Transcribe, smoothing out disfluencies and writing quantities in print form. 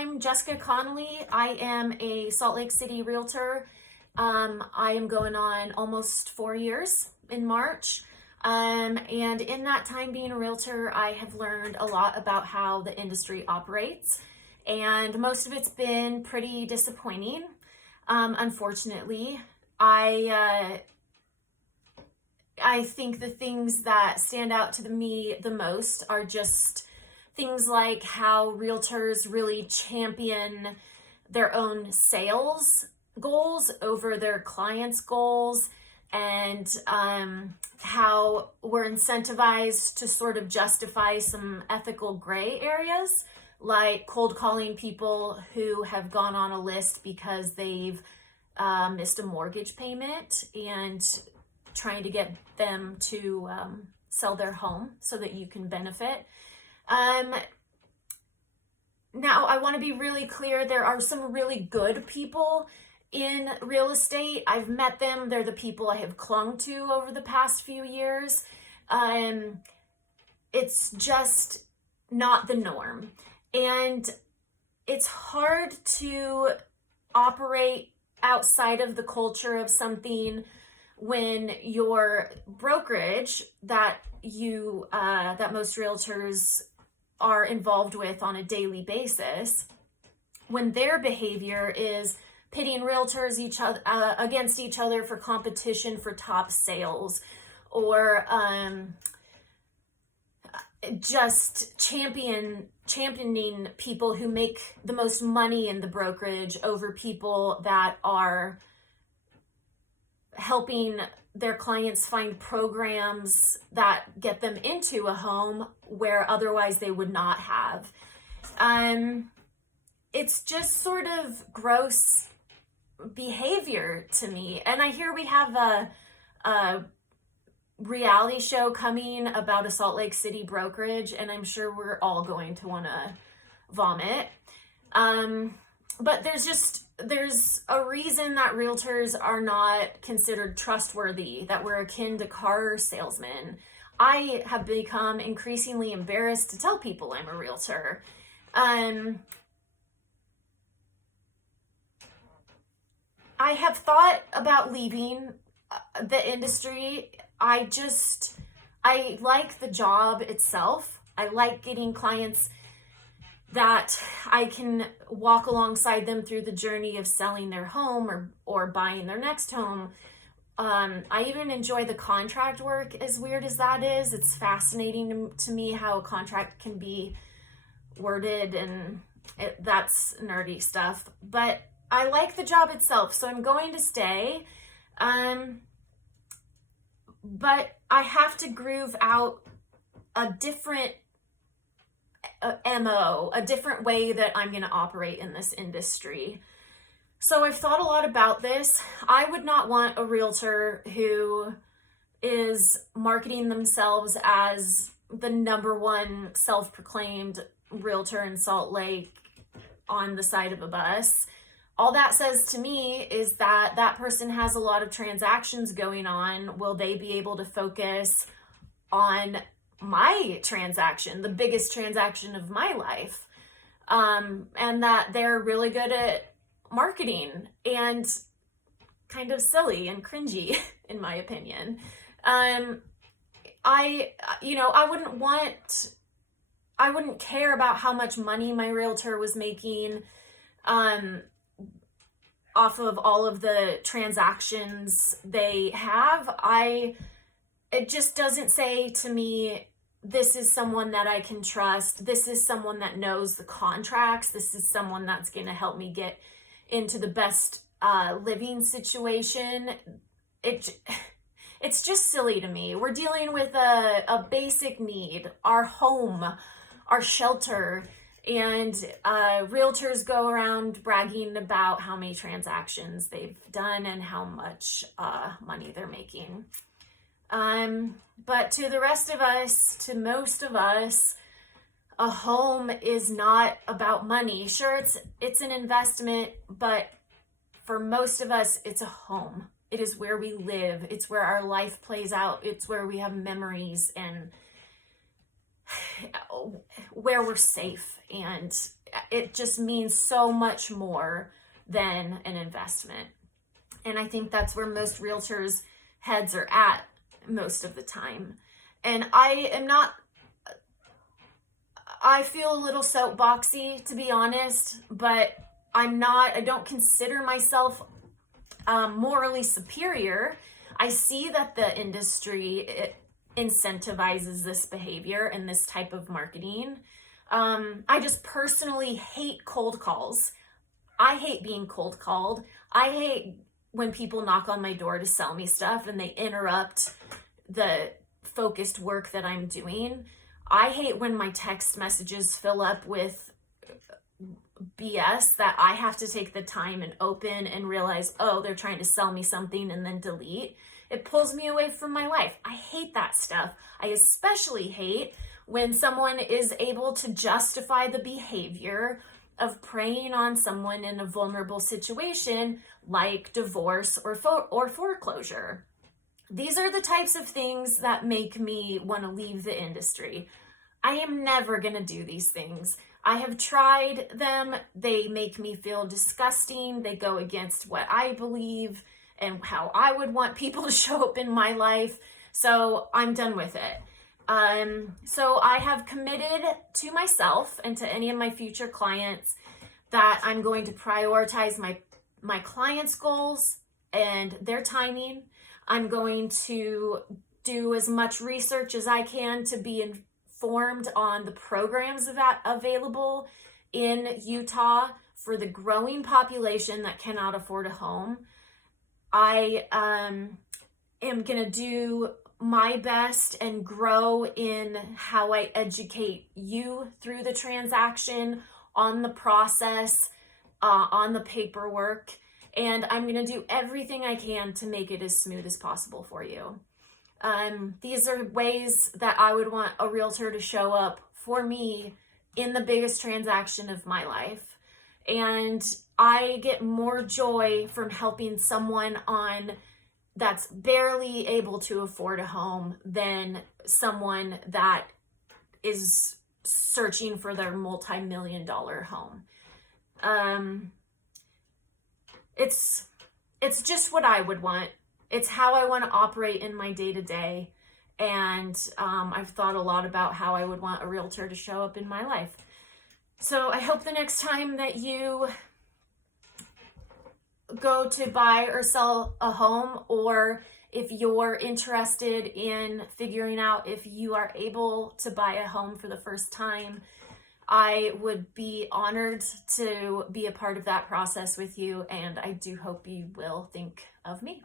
I'm Jessica Connelly. I am a Salt Lake City Realtor. I am going on almost 4 years in March. And in that time being a realtor, I have learned a lot about how the industry operates. And most of it's been pretty disappointing. Unfortunately, I think the things that stand out to me the most are just things like how realtors really champion their own sales goals over their clients' goals, and how we're incentivized to sort of justify some ethical gray areas, like cold calling people who have gone on a list because they've missed a mortgage payment and trying to get them to sell their home so that you can benefit. Now, I want to be really clear, there are some really good people in real estate. I've met them. They're the people I have clung to over the past few years. It's just not the norm. And it's hard to operate outside of the culture of something when your brokerage that most realtors are involved with on a daily basis, when their behavior is pitting realtors against each other for competition for top sales, or just championing people who make the most money in the brokerage over people that are helping their clients find programs that get them into a home where otherwise they would not have. It's just sort of gross behavior to me. And I hear we have a reality show coming about a Salt Lake City brokerage, and I'm sure we're all going to want to vomit. But there's a reason that realtors are not considered trustworthy, that we're akin to car salesmen. I have become increasingly embarrassed to tell people I'm a realtor. I have thought about leaving the industry. I like the job itself. I like getting clients that I can walk alongside them through the journey of selling their home or buying their next home. I even enjoy the contract work, as weird as that is. It's fascinating to me how a contract can be worded, and that's nerdy stuff. But I like the job itself, so I'm going to stay. But I have to groove out a different MO, a different way that I'm going to operate in this industry. So I've thought a lot about this. I would not want a realtor who is marketing themselves as the number one self-proclaimed realtor in Salt Lake on the side of a bus. All that says to me is that that person has a lot of transactions going on. Will they be able to focus on my transaction, the biggest transaction of my life? And that they're really good at marketing and kind of silly and cringy, in my opinion. I wouldn't care about how much money my realtor was making off of all of the transactions they have. It just doesn't say to me, this is someone that I can trust. This is someone that knows the contracts. This is someone that's going to help me get into the best living situation. It's just silly to me. We're dealing with a basic need, our home, our shelter, and realtors go around bragging about how many transactions they've done and how much money they're making. But to the rest of us, to most of us, a home is not about money. Sure, it's an investment, but for most of us, it's a home. It is where we live. It's where our life plays out. It's where we have memories and where we're safe. And it just means so much more than an investment. And I think that's where most realtors' heads are at most of the time. And I feel a little soapboxy, to be honest, but I don't consider myself morally superior. I see that the industry incentivizes this behavior and this type of marketing. I just personally hate cold calls. I hate being cold called. I hate when people knock on my door to sell me stuff and they interrupt the focused work that I'm doing. I hate when my text messages fill up with BS that I have to take the time and open and realize, oh, they're trying to sell me something, and then delete. It pulls me away from my life. I hate that stuff. I especially hate when someone is able to justify the behavior of preying on someone in a vulnerable situation like divorce or foreclosure. These are the types of things that make me want to leave the industry. I am never going to do these things. I have tried them. They make me feel disgusting. They go against what I believe and how I would want people to show up in my life. So I'm done with it. So I have committed to myself and to any of my future clients that I'm going to prioritize my clients' goals and their timing. I'm going to do as much research as I can to be informed on the programs available in Utah for the growing population that cannot afford a home. I am going to do my best and grow in how I educate you through the transaction, on the process, on the paperwork, and I'm going to do everything I can to make it as smooth as possible for you. These are ways that I would want a realtor to show up for me in the biggest transaction of my life. And I get more joy from helping someone that's barely able to afford a home than someone that is searching for their multi-million-dollar home. It's just what I would want. It's how I want to operate in my day-to-day. And I've thought a lot about how I would want a realtor to show up in my life. So I hope the next time that you go to buy or sell a home, or if you're interested in figuring out if you are able to buy a home for the first time, I would be honored to be a part of that process with you, and I do hope you will think of me.